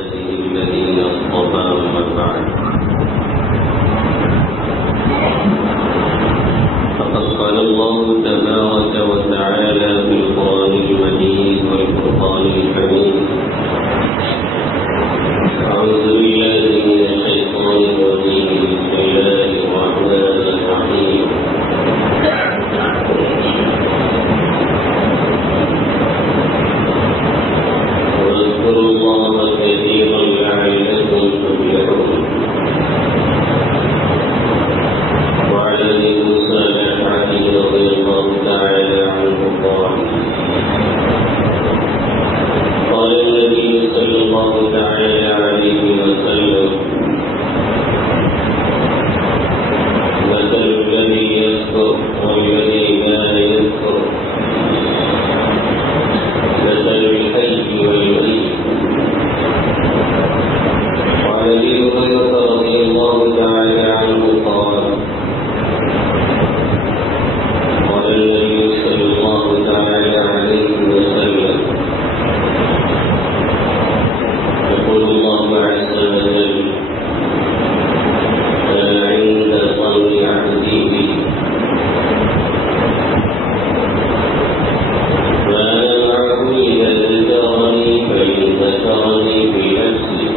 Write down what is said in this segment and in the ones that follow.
عباده الذين اصطفى ومن بعد فقد قال الله تبارك وتعالى في القرآن المجيد والفرقان الحميد أعوذ بالله من الشيطان الرجيم بسم الله الرحمن الرحيم واذكروا الله كثيرا لعلكم تفلحون وعن ابي موسى الاشعري رضي الله تعالى عنه قال النبي صلى الله تعالى عليه وسلم مثل الذي يذكر والذي لا يذكر مثل الحي والميت. وعن ابي هريره رضي الله تعالى عنه قال النبي صلى الله تعالى عليه وسلم يقول الله عز وجل أنا عند ظن عبدي بي وأنا معه إذا ذكرني فإن ذكرني بنفسي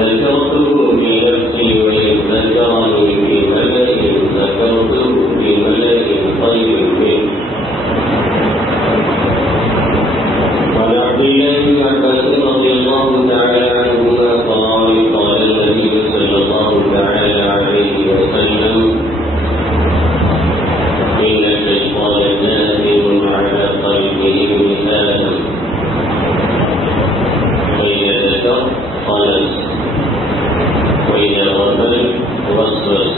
ذكرته بنفسي وإن ذكرني بملأ ذكرته بملأ خير منه. وعن عبد الله بن عباس رضي الله تعالى عنهما قال النبي صلى الله تعالى عليه وسلم إن الشيطان نازل على قلب ابن آدم فإذا ذكر خلص وإذا غفل وسوس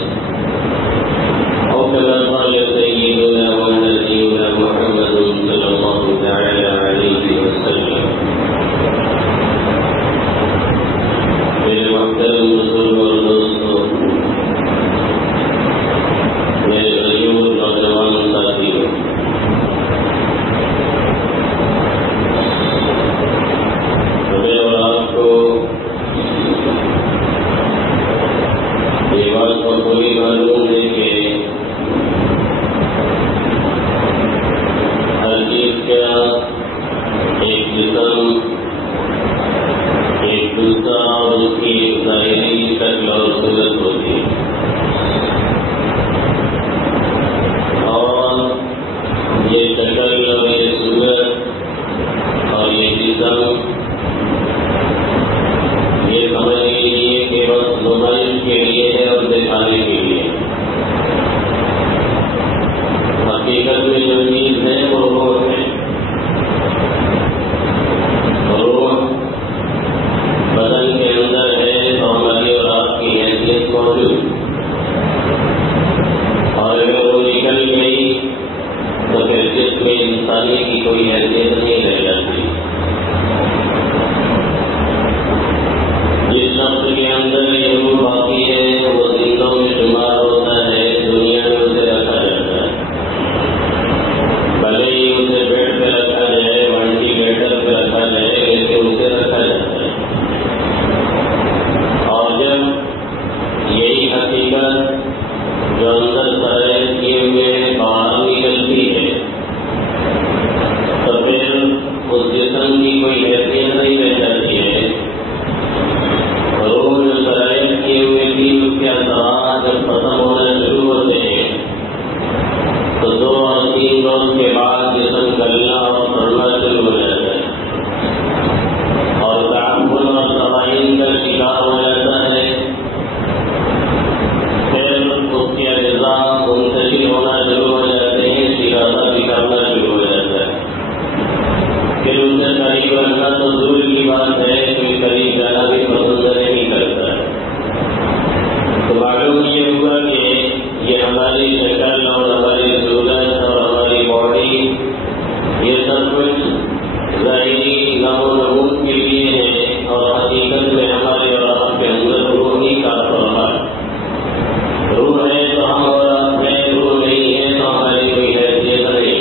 أو كما قال سيدنا ونبينا محمد صلى الله تعالى عليه وسلم. میرے محترم بزرگ اور دوستوں، میرے غریب نوجوان ساتھیوں، ہمیں اور آپ کو یہ بات بخوبی معلوم ہے کہ ہر چیز کا ایک جسم، ایک دوسرا اور اس کی ایک ظاہری شکل اور صورت ہوتی ہے، اور یہ شکل اور یہ صورت اور یہ جسم یہ سمجھ لیجیے کہ بس نمائش کے لیے ہے اور دکھانے کے لیے. حقیقت میں جو چیز ہے وہ روح ہے. روح بدن کے اندر ہے تو ہماری اور آپ کی حیثیت موجود، اور اگر وہ نکل گئی تو پھر جسم انسانی کی کوئی حیثیت نہیں رہ جاتی. جس شخص کے اندر یہ روح باقی ہے وہ زندوں میں شمار ہوتا ہے، دنیا میں اسے رکھا جاتا ہے. بھلے ہی اسے بیڈ پہ رکھا جائے، وینٹیلیٹر پہ رکھا جائے، لیکن اسے رکھا جاتا ہے. اور جب یہی حقیقت جو اندر سرائے کیے ہوئے باہر نکلتی ہے تو پھر اس جسم کی کوئی حیثیت نہیں رہ جاتی ہے. روح جو سرائے کیے ہوئے تھی اس کے اثرات جب ختم ہونا شروع ہوتے ہیں تو 2 اور 3 روز کے بعد جسم گلنا اور پڑنا شروع ہو جاتا ہے اور تعفن اور تباہی کا شکار ہو جاتا ہے. پھر اس کے اجزاء منتشر ہونا شروع ہو جاتے ہیں، شراسہ بکھرنا شروع ہو جاتا ہے. پھر اسے قریب رکھنا تو دور کی بات ہے، کوئی قریب جانا بھی پسند نہیں کرتا ہے. تو معلوم یہ ہوا کہ یہ ہماری شکل اور ہماری صورت اور ہماری باڈی یہ سب کچھ ظاہری نام و نمود کے لیے ہے، اور حقیقت میں ہمارے اور آپ کے اندر روح ہی کا فرما ہے. روح ہے تو ہم اور آپ میں، روح نہیں ہے تو ہماری کوئی حیثیت نہیں.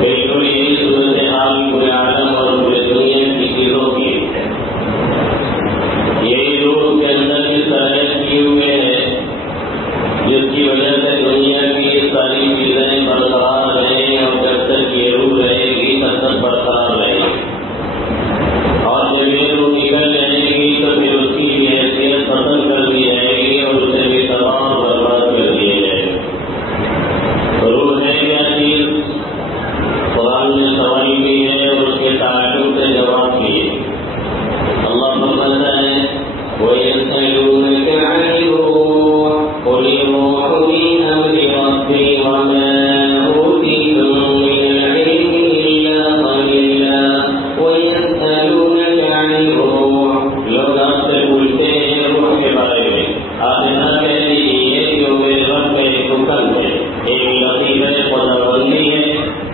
بالکل یہی صورت حال پورے عالم اور پورے دنیا کی چیزوں جواب کیے. اللہ فرماتا ہے وَيَسْأَلُونَكَ عَنِ الرُّوحِ قُلِ الرُّوحُ مِنْ أَمْرِ رَبِّي وَمَا أُوتِيتُم مِّنَ الْعِلْمِ إِلَّا قَلِيلًا وَيَسْأَلُونَكَ عَنِ الرُّوحِ. لوگ آپ سے پوچھتے ہیں روح کے بارے میں. آپ ایسا کہہ دیجیے کہ وہ میرے رب کا ایک حکم ہے، ایک لطیف خداوندی ہے،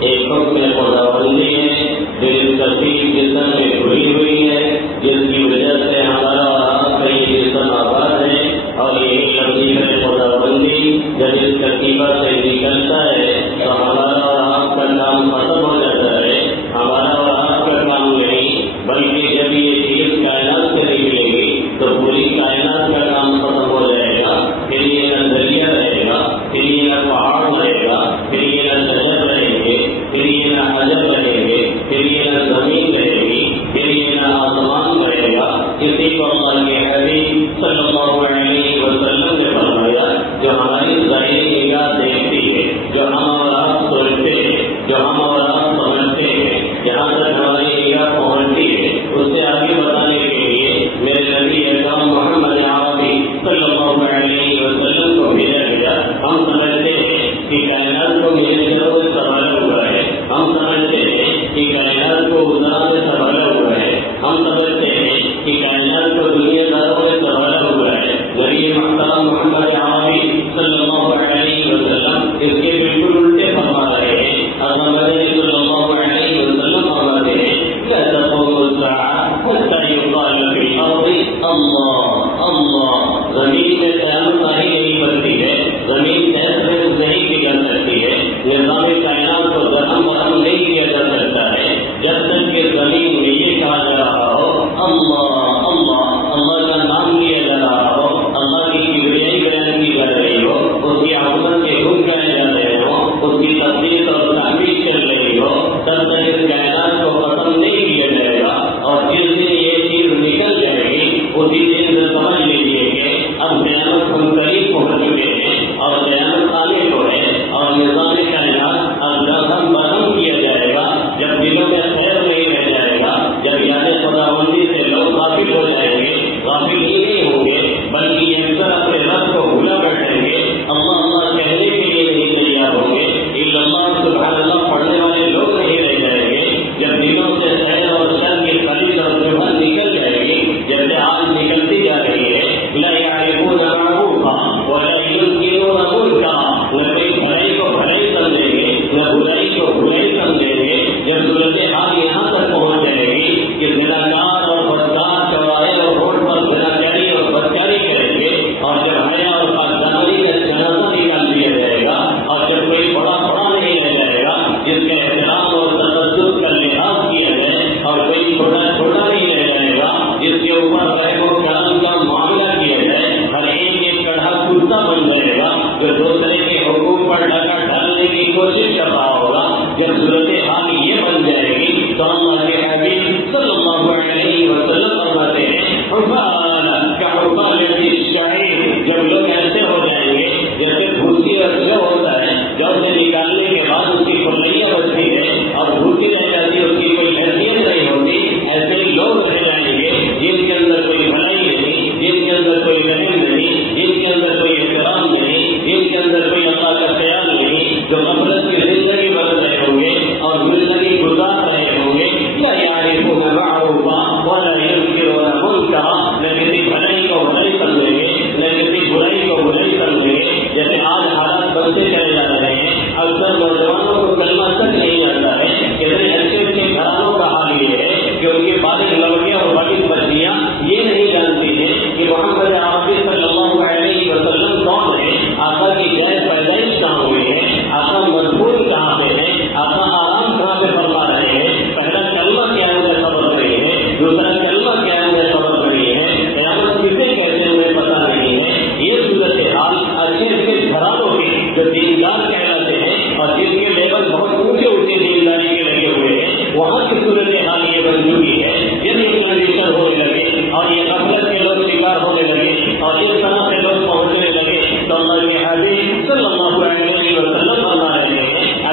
ایک حکم خداوندی ہے جو اس ترتیب جسم میں کھلی ہوئی ہے، جس کی وجہ سے ہمارا اور آپ کا یہ جسم آباد ہے. اور یہ لطیف خداوندی جب اس ترتیبہ سے نکلتا ہے تو ہمارا اور آپ کا کام ختم ہو جاتا ہے. ہمارا اور آپ کا کام نہیں، بلکہ جب یہ چیز کائنات سے نکلے گی تو پوری کائنات کا کام ختم ہو جائے گا. پھر یہ نہ دریا رہے گا، پھر یہ نہ پہاڑ رہے گا، پھر یہ نہ شجر رہیں گے، پھر یہ نہ حجر رہیں گے، پھر یہ نہ زمین رہے گی، پھر یہ نہ آسمان رہے گا. اسی کو اللہ کے حبیب صلی اللہ علیہ وسلم نے فرمایا جو ہماری ظاہری نگاہ دیکھتی ہے، جو ہم اور آپ سوچتے ہیں، جو ہم اور آپ سمجھتے ہیں، جہاں تک ہماری نگاہ پہنچتی ہے اس سے آگے بتانے کے لیے میرے نبی اکرم محمد عربی صلی اللہ علیہ وسلم کو بھیجا گیا. ہم سمجھتے ہیں کہ کائنات کو میرے جلوں سے سنبھالا ہوا ہے، ہم سمجھتے ہیں کہ کائنات کو خدا سے سنبھالا ہوا ہے، ہم سمجھتے ہیں کہ کائنات کو دنیا داروں سے سنبھالا ہوا ہے. نبی محترم محمد عربی صلی اللہ علیہ وسلم اس کے بالکل الٹے فرما رہے ہیں. حضرت مدنی صلی اللہ علیہ وسلم فرماتے ہیں لا تقوم الساعة حتى يقال في الأرض اللہ اللہ. زمین میں قیامت ہی نہیں بنتی ہے، زمین ایسے نہیں بگڑ سکتی ہے، نظام کائنات کو درہم برہم نہیں کیا جا سکتا ہے جب تک کہ زمین میں یہ کہا جا رہا ہو اللہ اللہ، اللہ کا نام لیا جا رہا ہو، اللہ کی کبریائی بیان کی جا رہی ہو، اس کی عظمت کے حکم گائے جا رہے ہوں، اس کی تقدیر اور تعمیر چل رہی ہو، تب تک اس کائنات کو ختم نہیں کیا جائے گا. اور جس دن یہ چیز نکل جائے گی اسی دن سے سمجھ لیجیے کہ اب قیامت ہم قریب پہنچ چکے ہیں اور قیامت آنے کو ہے اور نظام کائنات اب درہم برہم کیا جائے گا. جب دلوں میں خیر نہیں رہ جائے گا، جب یاد خداوندی سے لوگ غافل ہو جائیں گے، غافل ہی نہیں ہوں گے بلکہ یہ اکثر اپنے رب کو بھولا بیٹھیں گے، اللہ اللہ کہنے کے لیے نہیں تیار ہوں گے، الا اللہ سبحان اللہ پڑھنے والے لوگ نہیں رہ جائیں گے. جب دلوں سے خیر اور شر کی خرید اور جبن نکل جائے گی جیسے آج نکلتی جا رہی ہے، لا يعرفون معروفا ولا ينكرون منکرا. نہ کوئی بھلائی کو بھلائی سمجھیں گے، نہ برائی کو برائی سمجھیں گے. جب صورت حال یہاں تک پہنچ جائے گی کہ زناکار اور بدکار چوراہے اور روڈ پر زناکاری اور بدکاری کریں گے، اور جب حیا اور پاکدامنی کا جنازہ نکال دیا جائے گا، اور جب کوئی بڑا نہیں رہ جائے گا جس کے احترام اور تقدس کا لحاظ کیا جائے، اور کوئی چھوٹا نہیں رہ جائے گا جس کے اوپر رحم و کرم کا معاملہ کیا جائے. ہر ایک کڑھا کتا بن جائے گا جو دوسرے کے حقوق پر ڈاکہ ڈالنے کی کوشش کر رہا ہوگا. جب صورت حال یہ بن جائے گی تو اللہ کے حبیب صلی اللہ علیہ وسلم فرماتے ہیں حفال کحفال الشعیر. جب لوگ ایسے ہو جائیں گے جیسے بھوسی اور جو ہوتا ہے، جو سے نکالنے کے بعد اس کی کھلیاں بچتی ہے اور بھوسی رہ جاتی ہے، اس کی کوئی حیثیت نہیں ہوتی، ایسے ہی لوگ رہ جائیں گے جن کے اندر کوئی بھلائی نہیں، جن کے اندر کوئی رحم نہیں، جن کے اندر کوئی احترام نہیں، جن کے اندر کوئی اللہ کا خیال نہیں، جو غفلت کی زندگی بدل رہے ہوں گے اور زندگی گزار رہے ہوں گے. لا يعرفون معروفا ولا ينكرون منکرا. نہ کسی بھلائی کو بھلائی سمجھیں گے، نہ کسی برائی کو برائی سمجھیں گے. جیسے آج حالات بنتے چلے جا رہے ہیں، اکثر نوجوانوں کو کلمہ تک نہیں آتا ہے. کتنے اچھے گھرانوں کا حال یہ ہے کہ ان کے بالغ لڑکیاں اور بالغ بچیاں یہ نہیں جانتی ہیں کہ محمد عربی صلی اللہ علیہ وسلم کون ہے، آقا کی جائے پیدائش کہاں ہوئی ہے، آقا مدفون کہاں پہ ہے، آقا آرام کہاں پہ فرما رہے ہیں. پہلا کلمہ کیا ہے انہیں خبر پڑی ہے، دوسرا کلمہ کیا ہے انہیں خبر پڑی ہے، قیامت کسے کہتے ہیں انہیں پتہ نہیں ہے. یہ صورت حال اچھے گھرانوں کی جو دیندار کہلاتے ہیں اور جن کے لیول بہت اونچے دینداری کے لگے ہوئے ہیں، وہاں کی صورت حال یہ بن چکی ہے. جب یہ کنڈیشن ہونے لگے اور یہ غفلت کے لوگ شکار ہونے لگے اور اس طرح سے لوگ پہنچنے لگے تو اللہ کے حبیب صلی اللہ علیہ وسلم فرما رہے ہیں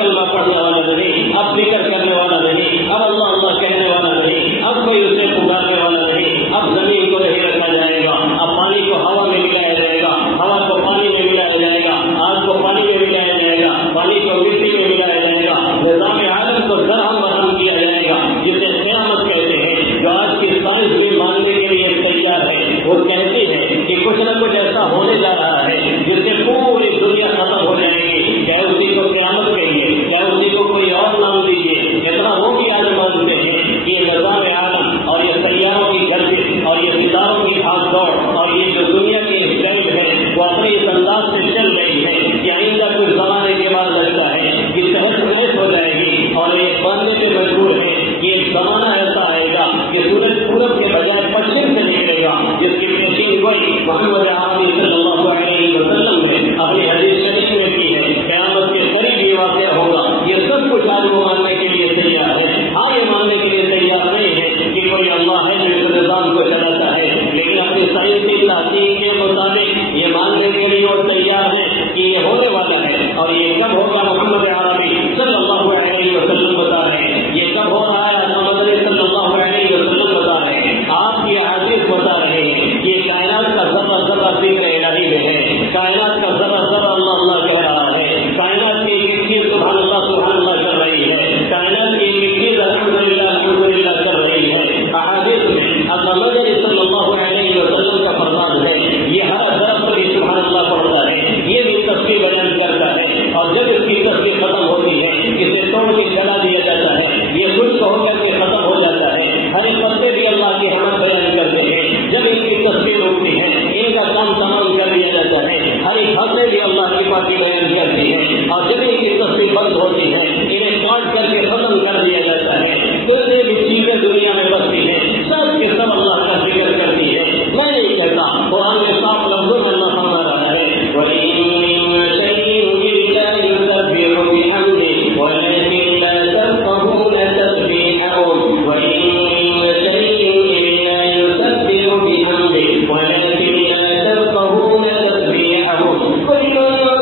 کلمہ پڑھنے والا نہیں، اب ذکر کرنے والا نہیں، اب اللہ اللہ کہنے والا نہیں، اب کوئی اسے پکارنے والا نہیں، اب زمین کو نہیں رکھا جائے گا، اب پانی کو ہوا میں ملایا جائے گا، ہوا کو پانی میں ملایا جائے گا، آگ کو پانی میں ملایا جائے گا، پانی کو مٹی میں ملایا جائے گا، نظام عالم کو درہم برہم کیا جائے گا، جسے قیامت کہتے ہیں، جو آج کی سائنس بھی ماننے کے لیے تیار ہے۔ وہ کہتی ہے کہ کچھ نہ کچھ ایسا ہونے جا رہا ہے جس سے پوری دنیا ختم ہو جائے گی، چاہے اسی کو قیامت کہیے، چاہے اسی کو کوئی اور نام دیجیے، اتنا وہ بھی آج مانتے ہیں کہ یہ نظام عالم اور یہ سیاروں کی گردش اور یہ ستاروں کی بھاگ دوڑ اور یہ جو دنیا کی جنگ ہے وہ اپنے اس انداز سے چل رہی ہے کہ آئندہ کچھ زمانے کے بعد لگتا ہے کہ تحس نحس ہو جائے گی، اور یہ ماننے پہ مجبور ہے کہ ایک زمانہ ایسا آئے گا کہ سورج پورب کے بجائے پشچم سے نکلے گا، جس کی پیشین گوئی محمد عربی صلی اللہ علیہ وسلم نے اپنی حدیث شریف میں کی ہے۔ قیامت کے قریب یہ واقعہ ہوگا، یہ سب کچھ آج وہ ماننے کے لیے تیار ہے۔ ہاں یہ ماننے کے لیے تیار نہیں ہے کہ کوئی اللہ ہے جو اس نظام کو چلاتا ہے، لیکن اپنی سائنسی تحقیق کے مطابق یہ ماننے کے لیے وہ تیار ہے کہ یہ ہونے والا ہے، اور یہ کب ہوگا محمد عربی صلی اللہ علیہ وسلم بتا رہے ہیں، یہ کب ہو رہا ہے محمد صلی اللہ علیہ وسلم بتا رہے ہیں، آپ کی حدیث بتا رہے ہیں۔ یہ کائنات کا ذرہ ذرہ ذکر الہی میں ہے، کائنات کا ذرہ ذرہ اللہ اللہ کہہ رہا ہے، کائنات کی ایک چیز سبحان اللہ کر رہی ہے، کائنات کی ایک چیز الحمدللہ کر رہی ہے۔ احادیث میں محمد صلی اللہ علیہ وسلم کا فرمان ہے، یہ ہر طرف بھی سبحان اللہ پڑھتا ہے، یہ بھی تصویر بیان کرتا ہے، اور جب اس کی تصویر ختم ہوتی ہے اسے توڑ کے جلا دیا جاتا ہے، یہ خشک ہو کر کے ختم ہو جاتا ہے۔ ہر ایک پتے بھی اللہ کی حمد بیان کرتے ہیں، جب ان کی تصویر اٹھتی ہے ان کا کام تمام کر دیا جاتا ہے۔ ہر ایک ہفتے بھی اللہ کی پاکی بیان کرتی ہے، اور جب ان کی تصویر بند ہوتی ہے انہیں کاٹ کر کے ختم کر دیا جاتا ہے۔ جتنے بھی چیزیں دنیا میں بستی ہیں سب کے سب اللہ کا ذکر کرتی ہے۔ میں نہیں کہتا، قرآن میں صاف لفظوں میں اللہ فرما رہا ہے، وَإِن مِّن شَيْءٍ إِلَّا يُسَبِّحُ بِحَمْدِهِ وَلَٰكِن لَّا تَفْقَهُونَ تَسْبِيحَهُمْ وَإِن مِّن شَيْءٍ إِلَّا يُسَبِّحُ بِحَمْدِهِ وَلَٰكِن لَّا تَفْقَهُونَ تَسْبِيحَهُمْ كُلٌّ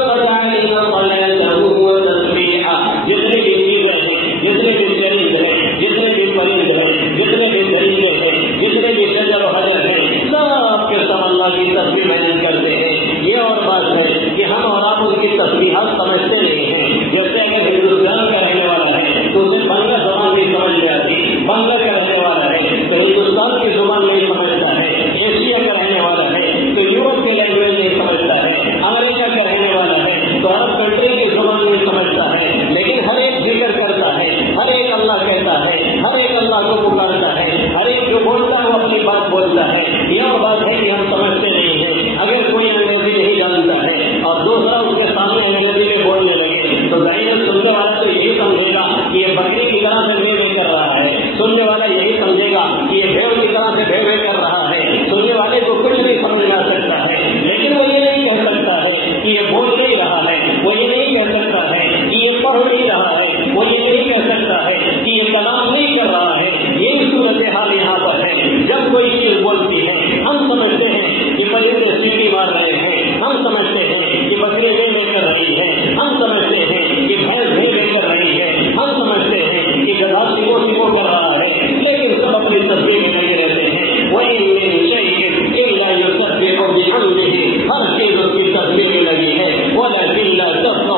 قَدْ عَلِمَ صَلَاتَهُ وَتَسْبِيحَهُ۔ جتنے بھی چیزیں ہیں، جتنے بھی چرند ہیں، جتنے بھی پرند ہیں، جتنے بھی درندے ہیں، جتنے بھی شجر و حجر ہیں، سب کے سب اللہ کی تسبیح بیان کرتے ہیں۔ یہ اور بات ہے کہ ہم اور آپ ان کی تسبیحات سمجھتے نہیں ہیں۔ جیسے اگر ہندوستان کا رہنے والا ہے تو اسے بنگلہ زبان بھی سمجھ میں آتی، بنگلہ کا رہنے والا ہے تو ہندوستان کی زبان نہیں سمجھتا ہے، ایشیا کا رہنے والا ہے تو یورپ کی لینگویج نہیں سمجھتا ہے، امریکہ کا رہنے والا ہے تو عرب کنٹری کی زبان نہیں سمجھتا ہے، لیکن ہر ایک ذکر کرتا ہے، ہر ایک اللہ کہتا ہے، ہر ایک اللہ کو پکارتا ہے، ہر ایک جو بولتا ہے وہ اپنی بات بولتا ہے۔ یہ اور بات ہے کہ ہم سمجھتے نہیں ہیں۔ اگر کوئی انگریزی نہیں جانتا ہے اور دوسرا اس کے سامنے انگریزی میں بولنے لگے تو ظاہر سننے والا تو یہی سمجھے گا کہ یہ بکری کی طرح سے بھے کر رہا ہے، سننے والا یہی سمجھے گا کہ یہ بھیڑ کی طرح سے بھے کر رہا ہے، سننے والے کو کچھ نہیں سمجھ میں آ سکتا ہے، لیکن وہ یہ نہیں کہہ سکتا ہے کہ یہ بول نہیں رہا ہے، وہ یہ نہیں کہہ سکتا ہے کہ یہ پڑھ نہیں رہا ہے، وہ یہ نہیں کہہ سکتا ہے کہ یہ کلام نہیں کر رہا ہے۔ یہی صورتحال یہاں پر ہے۔ جب کوئی چیز بولتی ہے ہم سمجھتے ہیں کہ پرندے سیٹی مار رہے ہیں، ہم سمجھتے ہیں کہ بکری بھے کر رہی ہے، ہم سمجھتے ہیں کہ بھینس بھے کر رہی ہے، ہم سمجھتے ہیں کہ گدھا سیمو کر رہا ہے، لیکن سب اپنی تصویر میں لگے رہتے ہیں۔ وَإِن مِّن شَيْءٍ إِلَّا يُسَبِّحُ بِحَمْدِهِ، ہر چیز اس کی تصویر میں لگی ہے، وَلَٰكِن لَّا تَفْقَهُونَ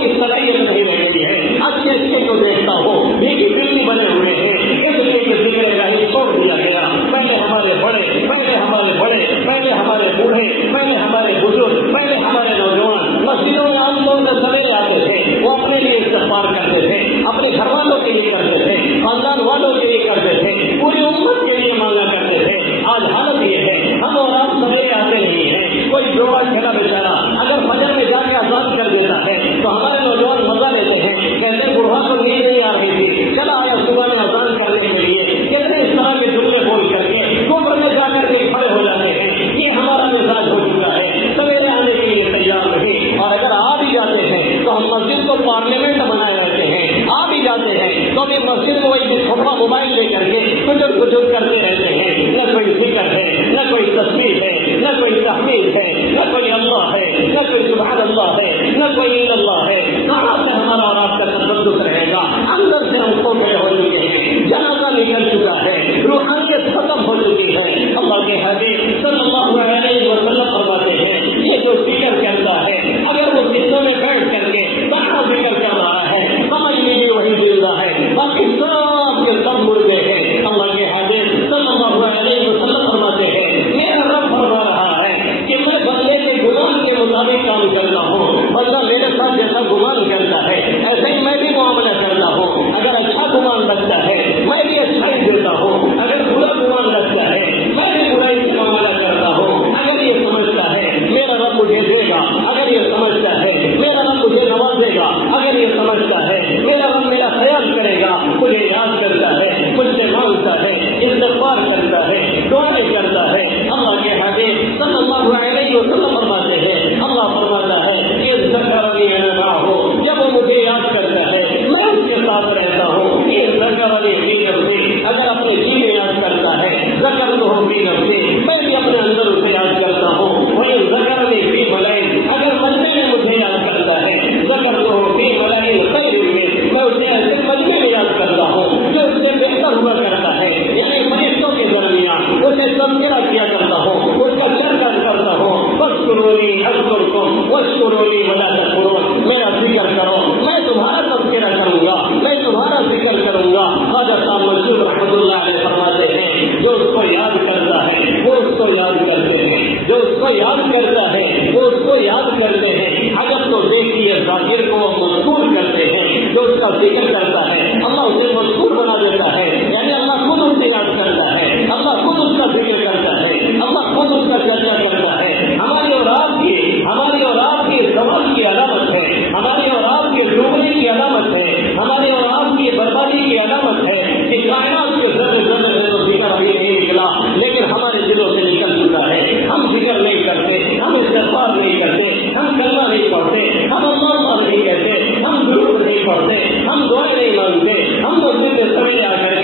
کی صلاحیت نہیں رہ گئی ہے. اچھے اچھے کو دیکھتا ہوں بھیگی بلی بنے ہوئے ہیں، اس لیے کہ ذکر الہی چھوڑ دیا گیا. پہلے ہمارے بڑے، پہلے ہمارے بوڑھے، پہلے ہمارے بزرگ، پہلے ہمارے نوجوان مسجدوں میں عام طور سے سویرے آتے تھے. وہ اپنے لیے استغفار کرتے تھے، اپنے گھر والوں کے لیے کرتے تھے، خاندان والوں کے لیے کرتے تھے، پوری امت کے لیے مانگا کرتے تھے. آج حالت یہ ہے ہم اور آپ سویرے آتے نہیں ہیں. کوئی جوڑا کھڑا بیچارہ اگر فجر میں جا کے آزاد کر دیتا ہے تو ہمارے نوجوان مزہ لیتے ہیں، کہتے بوڑھا کو نیند نہیں آ رہی تھی، چلا آیا صبح میں آزاد کرنے کے لیے. کتنے اس طرح کے جملے بول کر کے کوٹر میں جا کر کے کھڑے ہو جاتے ہیں. یہ ہمارا مزاج ہو چکا ہے، سویرے آنے کے لیے تیار نہیں. اور اگر آ بھی جاتے ہیں تو ہم مسجد کو پارلیمنٹ بنائے رہتے ہیں. آ بھی جاتے ہیں تو بھی مسجد میں وہی چھوٹا موبائل لے کر کے کچھ کرتے رہتے ہیں. نہ کوئی ذکر ہے، نہ کوئی تصویر ہے، نہ کوئی تحمید ہے، نہ کوئی اللہ ہے، نہ کوئی سبحان اللہ ہے، نہ کوئی اللہ ہے. کہاں سے ہمارا اور آپ کا تقدس رہے گا؟ اندر سے ہم کو گئے ہو چکے ہیں، جنازہ نکل چکا ہے، روحانیت ختم ہو چکی ہے. اللہ کے حبیب صلی اللہ علیہ وسلم فرماتے ہیں یہ جو ذکر کرتا ہے اگر وہ قصوں میں بیٹھ کر کے کہاں ذکر کر رہا ہے سمجھ لیجیے وہی زندہ ہے، باقی سب کے سب مردے ہیں. اللہ کے حبیب صلی اللہ علیہ وسلم فرماتے ہیں میرا رب فرما رہا ہے کہ میں بندے کے گمان کے مطابق کام کرتا ہوں. بندہ میرے ساتھ جیسا گمان کرتا ہے ایسے ہی میں بھی معاملہ کرتا ہوں. اگر اچھا گمان لگتا ہے میں بھی اچھائی دیتا ہوں، اگر برا گمان لگتا ہے میں بھی برائی سے معاملہ کرتا ہوں. اگر یہ سمجھتا ہے میرا رب مجھے دے گا، اگر یہ سمجھتا ہے میرا رب مجھے نوازے گا، اگر یہ سمجھتا ہے میرا رب میرا خیال کرے گا، مجھے یاد کرتا ہے، مجھ سے مانگتا ہے، استغفار کرتا ہے، دعائیں کرتا ہے. اللہ کے حبیب صلی اللہ علیہ وسلم فرماتے ہیں اللہ فرماتا ہے کہ ذکرنی انا ہو، جب وہ مجھے یاد کرتا ہے میں اس کے ساتھ رہتا ہوں. یہ ذکرنی فی نفسی، اگر اپنے جی میں یاد کرتا ہے ذکرتہ فی نفسی، میں بھی اپنے اندر اسے یاد کرتا ہوں. وہی ذکرنی فی ملائن، اگر مجمع میں مجھے یاد کرتا ہے ذکرتہ فی ملائن خیر من، میں اسے ایسے مجمع میں یاد کرتا ہوں جو اس سے بہتر ہوا کرتا ہے. یعنی فرشتوں کے درمیان اسے تذکرہ کیا کرتا ہوں، اس کا چرچا کرتا ہوں. فاذکرونی اذکرکم واشکرونی ولا تکفرون، میرا ذکر کرو میں تمہارا تذکرہ کروں گا، میں تمہارا ذکر کروں گا. خواجہ صاحب منصور رحمۃ اللہ علیہ فرماتے ہیں جو اس کو یاد کرتا ہے وہ اس کو یاد کرتے ہیں، جو اس کو یاد کرتا ہے وہ اس کو یاد کرتے ہیں. اگر تو دیکھیے ذاکر کو وہ مذکور کرتے ہیں، جو اس کا ذکر کرتا ہے اللہ اسے مذکور بنا دیتا ہے. یعنی اللہ خود اسے یاد کرتا ہے، اللہ خود اس کا ذکر کرتا ہے، اللہ خود اس کا چرچا کرتا ہے. ہماری اور آپ کی زوال کی علامت ہے، ہماری اور آپ کے ڈوبنے کی علامت ہے، ہماری اور آپ کی بربادی کی علامت ہے کہ کائنات کے ذرے ذرے سے تو ذکر ابھی نہیں نکلا لیکن ہمارے دلوں سے نکل چکا ہے. ہم ذکر نہیں کرتے، ہم استغفار نہیں کرتے، ہم کلمہ نہیں پڑھتے، ہم اللہ نہیں کہتے، ہم درود نہیں پڑھتے، ہم دعائیں نہیں مانگتے. ہم مسجد میں سویرے آ کر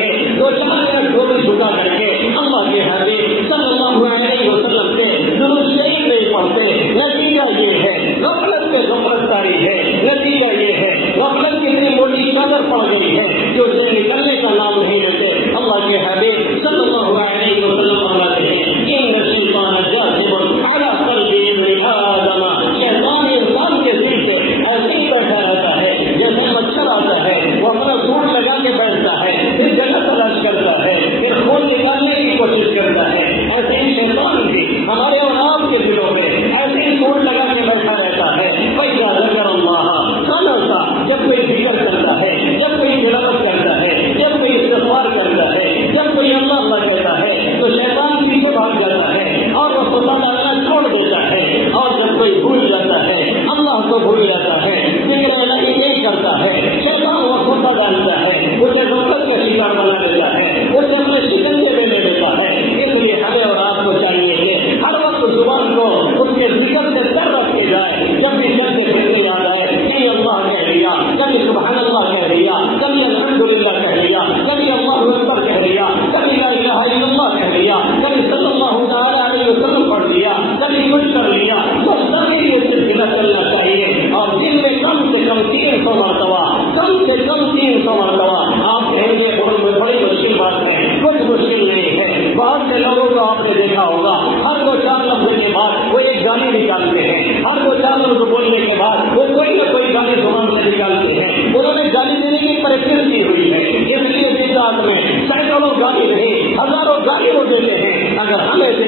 نکالتے ہیں، انہوں نے گالی دینے کی پریکٹس کی ہوئی ہے، اس لیے بدعات میں سینکڑوں گالی نہیں ہزاروں گالی وہ دیتے ہیں۔ اگر ہمیں